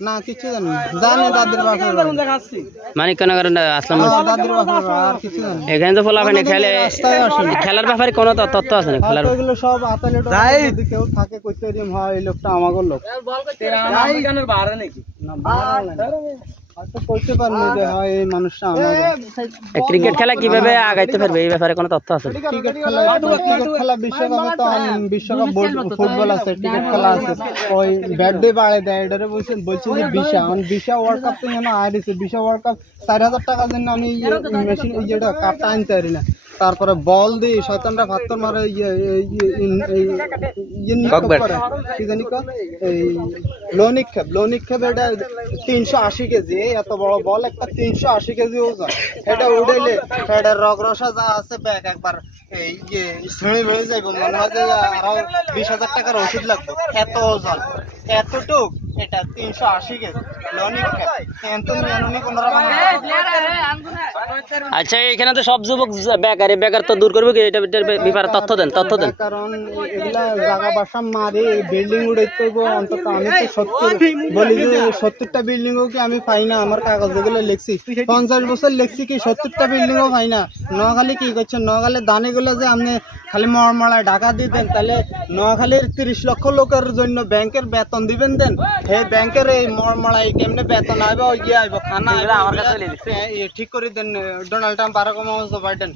না কিছু জানি না, জানি দাদির বাসা মানিকনগর আসলাম দাদির বাসা আর কিছু জানি না। এখানে তো ফলাফল খেলে খেলার ব্যাপারে কোনো তথ্য আছে না খেলার এগুলো সব আতালে যদি কেউ থাকে কইতে দিম হয় এই লোকটা আমাগো লোক না হয়তো কইতে পারবে যে হয় এই মানুষটা আমাগো। ক্রিকেট খেলা কিভাবে আগাইতে পারবে এই ব্যাপারে কোনো তথ্য আছে ক্রিকেট খেলা বিশ্বকাপে তো বিশ্বকাপ ফুটবল আছে, ক্রিকেট খেলা আছে, ওই ব্যাট দিয়ে বাড়াই দেয় এটারে বলছে যে বিশা ওয়ার্ল্ড কাপ তো যেন আইছে বিশা ওয়ার্ল্ড কাপ 4,000 টাকার জন্য আমি মেশিন ওই যেটা কাপটা আনতে পারি না, তারপরে বল দিয়ে শয়তানরা ভাত্তর মারে কি জানি এই লোনিক্ষেপ এটা 380 কেজি, এত বড় বল একটা 380 কেজি ওজন, এটা উড়াইলে এটার রগ রসা যা আছে ব্যাগ একবার এই ছিঁড়ে বেড়ে যাইব, মনে হয় যে আরো 20,000 টাকার ওষুধ লাগবে, এত ওজন এতটুক, এটা 380 কেজি লোনিক্ষেপ। আচ্ছা এখানে তো সব যুবক বেকার তো দূর করবে কি এটা ব্যাপারে তথ্য দেন কারণ এগুলা জায়গা বাসা মারে বিল্ডিং উড়াইতে অন্তত আমি তো 70 বলি যে 70টা বিল্ডিংও কি আমি পাই না, আমার কাগজ যেগুলো লিখছি 50 বছর লিখছি কি 70টা বিল্ডিংও পাই না। নোয়াখালী কি করছে, নোয়াখালীর দানিগুলো যে আপনি খালি মরমালায় ঢাকা দিয়ে দেন, তাহলে নোয়াখালীর 30 লক্ষ লোকের জন্য ব্যাংকের বেতন দিবেন দেন, হে ব্যাংকের এই মরমালায় কেমনে বেতন আইব ইয়ে আইব খানা আমার কাছে ঠিক করে দেন। Donald Trump Barack Obama Joe Biden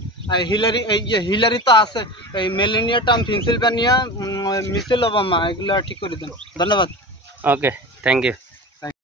Hillary তো আছে, এই Melania Trump Pennsylvania Michelle Obama এগুলো ঠিক করে দেন। ধন্যবাদ। Okay thank you.